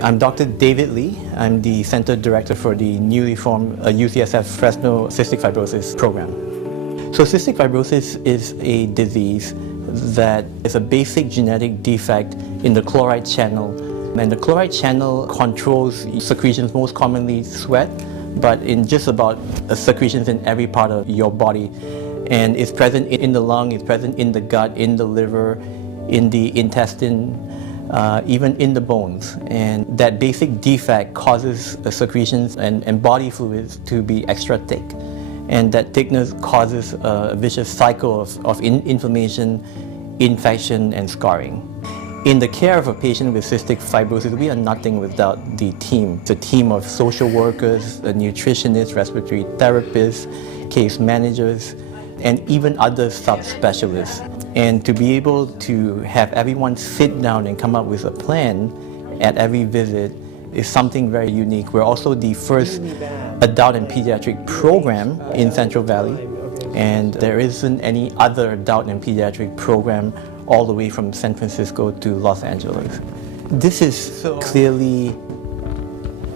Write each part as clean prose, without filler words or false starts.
I'm Dr. David Lee. I'm the Center Director for the newly formed UCSF Fresno Cystic Fibrosis program. So cystic fibrosis is a disease that is a basic genetic defect in the chloride channel. And the chloride channel controls secretions, most commonly sweat, but in just about secretions in every part of your body. And it's present in the lung, it's present in the gut, in the liver, in the intestine, even in the bones. And that basic defect causes secretions and body fluids to be extra thick. And that thickness causes a vicious cycle of inflammation, infection, and scarring. In the care of a patient with cystic fibrosis, we are nothing without the team. It's a team of social workers, nutritionists, respiratory therapists, case managers, and even other subspecialists. And to be able to have everyone sit down and come up with a plan at every visit is something very unique. We're also the first adult and pediatric program in Central Valley, and there isn't any other adult and pediatric program all the way from San Francisco to Los Angeles. This is clearly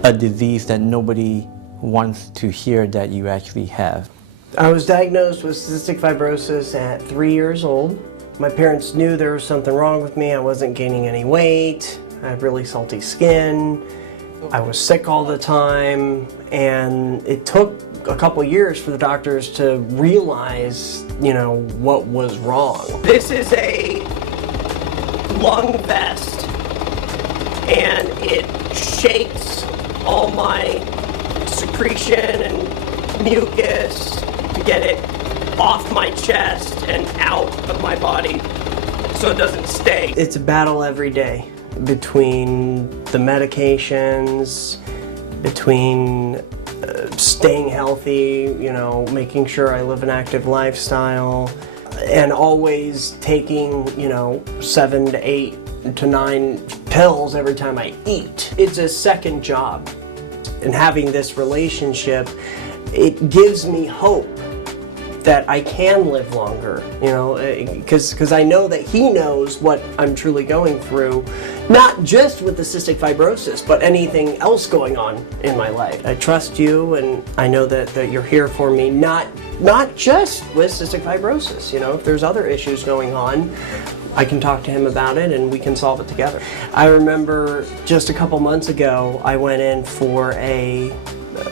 a disease that nobody wants to hear that you actually have. I was diagnosed with cystic fibrosis at 3 years old. My parents knew there was something wrong with me. I wasn't gaining any weight. I had really salty skin. I was sick all the time, and it took a couple years for the doctors to realize, what was wrong. This is a lung vest, and it shakes all my secretion and mucus to get it off my chest and out of my body so it doesn't stay. It's a battle every day between the medications, between staying healthy, making sure I live an active lifestyle, and always taking, 7 to 8 to 9 pills every time I eat. It's a second job. And having this relationship, it gives me hope that I can live longer, because I know that he knows what I'm truly going through, not just with the cystic fibrosis, but anything else going on in my life. I trust you, and I know that you're here for me, not just with cystic fibrosis. If there's other issues going on, I can talk to him about it and we can solve it together. I remember just a couple months ago, I went in for a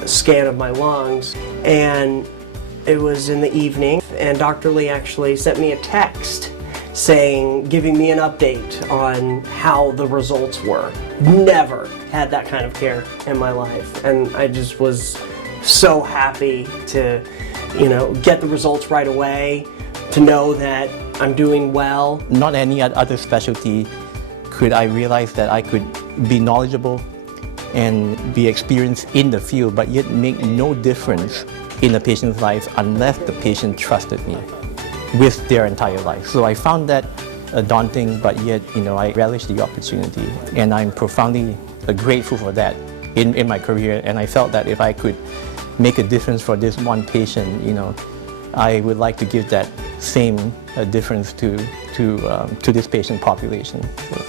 scan of my lungs, and it was in the evening, and Dr. Lee actually sent me a text giving me an update on how the results were. Never had that kind of care in my life, and I just was so happy to, get the results right away, to know that I'm doing well. Not any other specialty could I realize that I could be knowledgeable and be experienced in the field, but yet make no difference in a patient's life unless the patient trusted me with their entire life. So I found that daunting, but yet, I relish the opportunity, and I'm profoundly grateful for that in my career. And I felt that if I could make a difference for this one patient, I would like to give that same difference to this patient population. So.